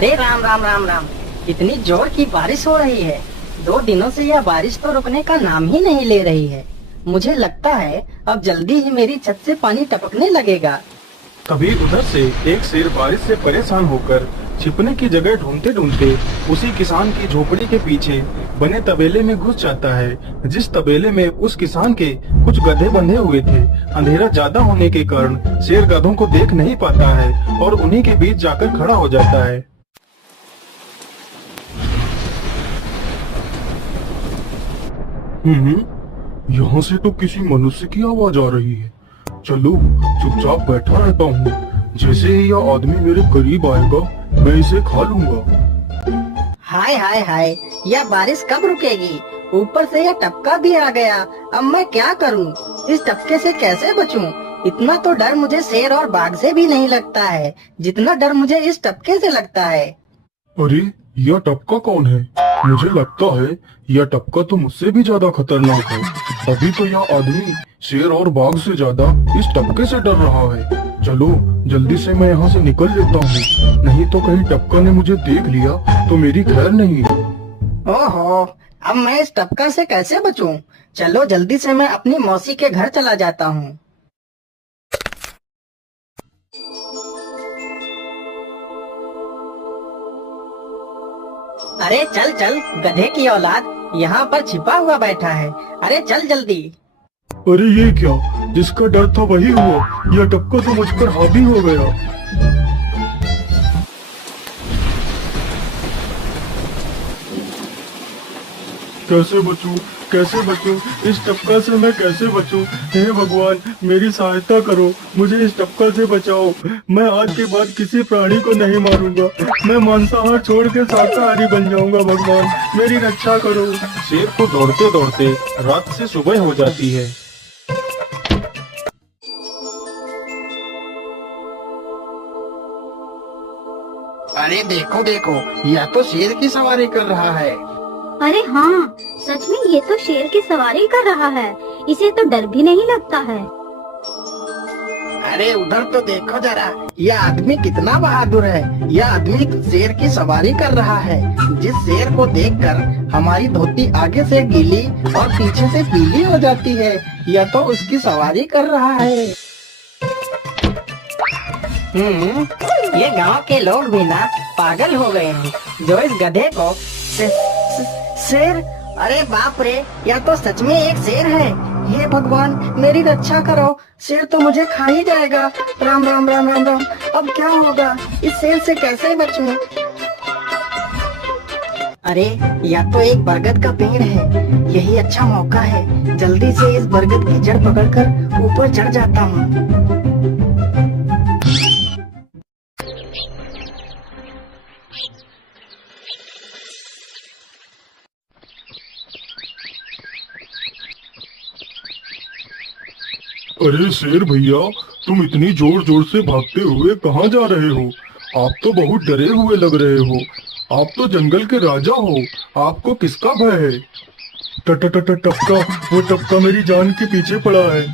अरे राम राम राम राम। इतनी जोर की बारिश हो रही है। 2 दिनों से यह बारिश तो रुकने का नाम ही नहीं ले रही है। मुझे लगता है अब जल्दी ही मेरी छत से पानी टपकने लगेगा। तभी उधर से एक शेर बारिश से परेशान होकर छिपने की जगह ढूंढते ढूंढते उसी किसान की झोपड़ी के पीछे बने तबेले में घुस जाता है, जिस तबेले में उस किसान के कुछ गधे बंधे हुए थे। अंधेरा ज्यादा होने के कारण शेर गधों को देख नहीं पाता है और उन्हीं के बीच जाकर खड़ा हो जाता है। यहाँ से तो किसी मनुष्य की आवाज आ रही है। चलो चुपचाप बैठा रहता हूँ, जैसे ही यह आदमी मेरे करीब आएगा मैं इसे खा लूंगा। हाय हाय हाय, यह बारिश कब रुकेगी? ऊपर से यह टपका भी आ गया। अब मैं क्या करूँ? इस टपके से कैसे बचूं? इतना तो डर मुझे शेर और बाघ से भी नहीं लगता है जितना डर मुझे इस टपके से लगता है। अरे यह टपका कौन है? मुझे लगता है यह टपका तो मुझसे भी ज्यादा खतरनाक है। अभी तो यह आदमी शेर और बाघ से ज्यादा इस टपके से डर रहा है। चलो जल्दी से मैं यहाँ से निकल लेता हूँ, नहीं तो कहीं टपका ने मुझे देख लिया तो मेरी खैर नहीं। ओहो, अब मैं इस टपका से कैसे बचूं? चलो जल्दी से मैं अपनी मौसी के घर चला जाता हूँ। अरे चल चल गधे की औलाद, यहाँ पर छिपा हुआ बैठा है। अरे चल जल्दी। अरे ये क्या, जिसका डर था वही हुआ। यह टपका तो मुझ पर हावी हो गया। कैसे बचूं? कैसे बचूं? इस टपका से मैं कैसे बचूं? हे भगवान मेरी सहायता करो, मुझे इस टपका से बचाओ। मैं आज के बाद किसी प्राणी को नहीं मारूंगा। मैं मांसाहार छोड़ के शाकाहारी बन जाऊंगा। भगवान मेरी रक्षा करो। शेर को दौड़ते दौड़ते रात से सुबह हो जाती है। अरे देखो देखो, यह तो शेर की सवारी कर रहा है। अरे हाँ, सच में ये तो शेर की सवारी कर रहा है। इसे तो डर भी नहीं लगता है। अरे उधर तो देखो जरा, यह आदमी कितना बहादुर है। यह आदमी शेर की सवारी कर रहा है। जिस शेर को देखकर हमारी धोती आगे से गीली और पीछे से पीली हो जाती है, यह तो उसकी सवारी कर रहा है। ये गांव के लोग भी ना पागल हो गए हैं जो इस गधे को शेर। अरे बाप रे, यह तो सच में एक शेर है। हे भगवान मेरी रक्षा करो, शेर तो मुझे खा ही जाएगा। राम राम राम राम राम। अब क्या होगा? इस शेर से कैसे बचूं? अरे यह तो एक बरगद का पेड़ है। यही अच्छा मौका है, जल्दी से इस बरगद की जड़ पकड़कर ऊपर चढ़ जाता हूँ। अरे शेर भैया, तुम इतनी जोर जोर से भागते हुए कहाँ जा रहे हो? आप तो बहुत डरे हुए लग रहे हो। आप तो जंगल के राजा हो, आपको किसका भय है? टपका, वो टपका मेरी जान के पीछे पड़ा है।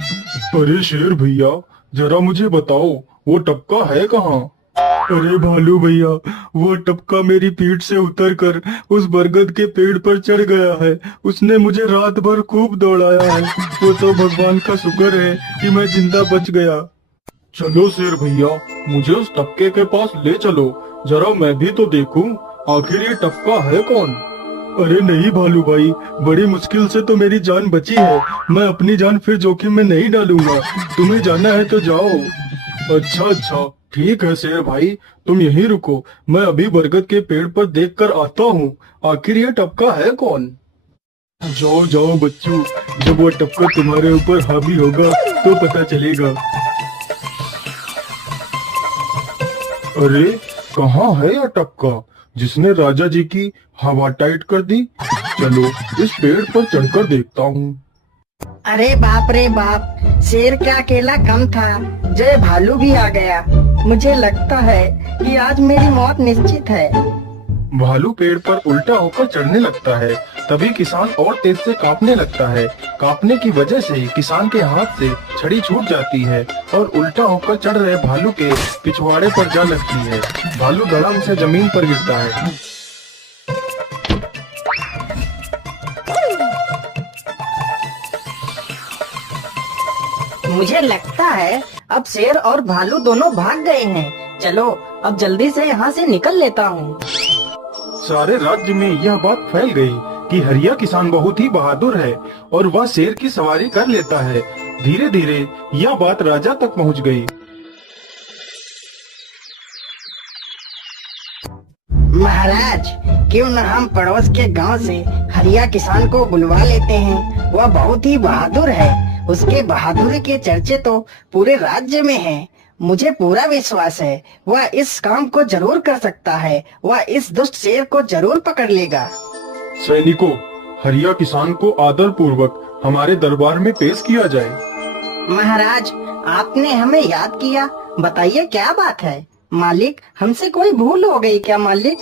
अरे शेर भैया जरा मुझे बताओ, वो टपका है कहाँ? अरे भालू भैया, वो टपका मेरी पीठ से उतरकर उस बरगद के पेड़ पर चढ़ गया है। उसने मुझे रात भर खूब दौड़ाया है। वो तो भगवान का शुक्र है कि मैं जिंदा बच गया। चलो शेर भैया, मुझे उस टपके के पास ले चलो, जरा मैं भी तो देखूं आखिर ये टपका है कौन। अरे नहीं भालू भाई, बड़ी मुश्किल से तो मेरी जान बची है। मैं अपनी जान फिर जोखिम में नहीं डालूंगा। तुम्हें जाना है तो जाओ। अच्छा ठीक है शेर भाई, तुम यहीं रुको, मैं अभी बरगद के पेड़ पर देखकर आता हूँ आखिर ये टपका है कौन। जाओ जाओ बच्चों, जब वो टपका तुम्हारे ऊपर हावी होगा तो पता चलेगा। अरे कहाँ है यह टपका जिसने राजा जी की हवा टाइट कर दी? चलो इस पेड़ पर चढ़कर देखता हूँ। अरे बाप रे बाप, शेर क्या अकेला कम था, जय भालू भी आ गया। मुझे लगता है कि आज मेरी मौत निश्चित है। भालू पेड़ पर उल्टा होकर चढ़ने लगता है। तभी किसान और तेज से कांपने लगता है। कांपने की वजह से किसान के हाथ से छड़ी छूट जाती है और उल्टा होकर चढ़ रहे भालू के पिछवाड़े पर जा लगती है। भालू धड़ाम से जमीन पर गिरता है। मुझे लगता है अब शेर और भालू दोनों भाग गए हैं। चलो अब जल्दी से यहाँ से निकल लेता हूँ। सारे राज्य में यह बात फैल गई कि हरिया किसान बहुत ही बहादुर है और वह शेर की सवारी कर लेता है। धीरे धीरे यह बात राजा तक पहुँच गई। महाराज, क्यों न हम पड़ोस के गांव से हरिया किसान को बुलवा लेते हैं। वह बहुत ही बहादुर है। उसके बहादुरी के चर्चे तो पूरे राज्य में हैं। मुझे पूरा विश्वास है वह इस काम को जरूर कर सकता है। वह इस दुष्ट शेर को जरूर पकड़ लेगा। सैनिकों, हरिया किसान को आदर पूर्वक हमारे दरबार में पेश किया जाए। महाराज, आपने हमें याद किया। बताइए क्या बात है। मालिक, हमसे कोई भूल हो गई क्या मालिक?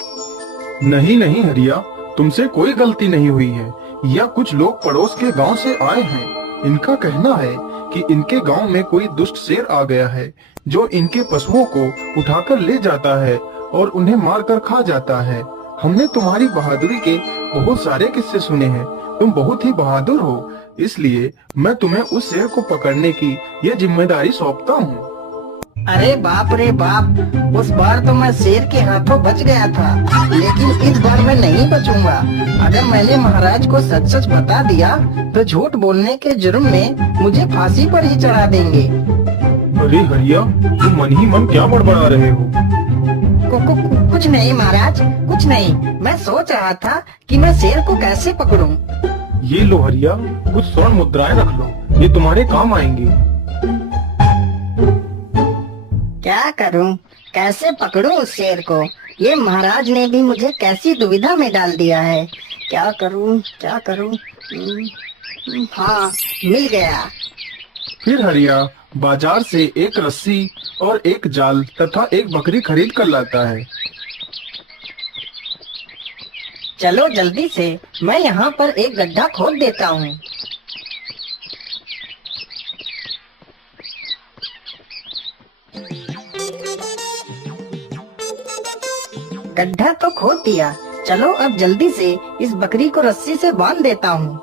नहीं नहीं हरिया, तुमसे कोई गलती नहीं हुई है। यह कुछ लोग पड़ोस के गांव से आए हैं। इनका कहना है कि इनके गांव में कोई दुष्ट शेर आ गया है जो इनके पशुओं को उठाकर ले जाता है और उन्हें मारकर खा जाता है। हमने तुम्हारी बहादुरी के बहुत सारे किस्से सुने हैं। तुम बहुत ही बहादुर हो, इसलिए मैं तुम्हें उस शेर को पकड़ने की यह जिम्मेदारी सौंपता हूँ। अरे बाप रे बाप, उस बार तो मैं शेर के हाथों बच गया था, लेकिन इस बार मैं नहीं बचूंगा। अगर मैंने महाराज को सच सच बता दिया तो झूठ बोलने के जुर्म में मुझे फांसी पर ही चढ़ा देंगे। अरे हरिया, तुम मन ही मन क्या बड़बड़ा रहे हो? कुछ नहीं महाराज, कुछ नहीं। मैं सोच रहा था कि मैं शेर को कैसे पकड़ूं। ये लो हरिया, कुछ स्वर्ण मुद्राएं रख लो, ये तुम्हारे काम आएंगी। क्या करूं, कैसे पकड़ूं उस शेर को? ये महाराज ने भी मुझे कैसी दुविधा में डाल दिया है। क्या करूं, क्या करूं? हाँ, मिल गया। फिर हरिया बाजार से एक रस्सी और एक जाल तथा एक बकरी खरीद कर लाता है। चलो जल्दी से, मैं यहाँ पर एक गड्ढा खोद देता हूँ। गड्ढा तो खोद दिया। चलो अब जल्दी से इस बकरी को रस्सी से बांध देता हूँ।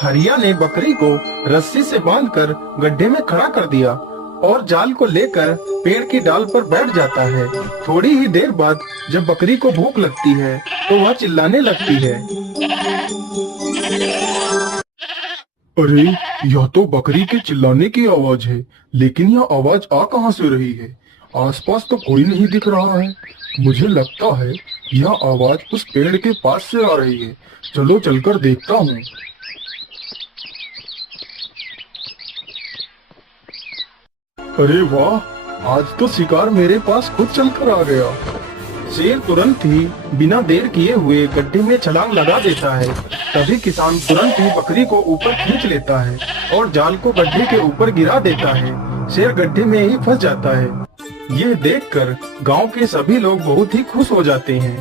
हरिया ने बकरी को रस्सी से बांधकर गड्ढे में खड़ा कर दिया और जाल को लेकर पेड़ की डाल पर बैठ जाता है। थोड़ी ही देर बाद जब बकरी को भूख लगती है तो वह चिल्लाने लगती है। अरे, यह तो बकरी के चिल्लाने की आवाज है, लेकिन यह आवाज आ कहां से रही है? आसपास तो कोई नहीं दिख रहा है। मुझे लगता है यह आवाज उस पेड़ के पास से आ रही है। चलो चलकर देखता हूँ। अरे वाह, आज तो शिकार मेरे पास खुद चलकर आ गया। शेर तुरंत ही बिना देर किए हुए गड्ढे में छलांग लगा देता है। तभी किसान तुरंत ही बकरी को ऊपर खींच लेता है और जाल को गड्ढे के ऊपर गिरा देता है। शेर गड्ढे में ही फंस जाता है। यह देखकर गांव के सभी लोग बहुत ही खुश हो जाते हैं।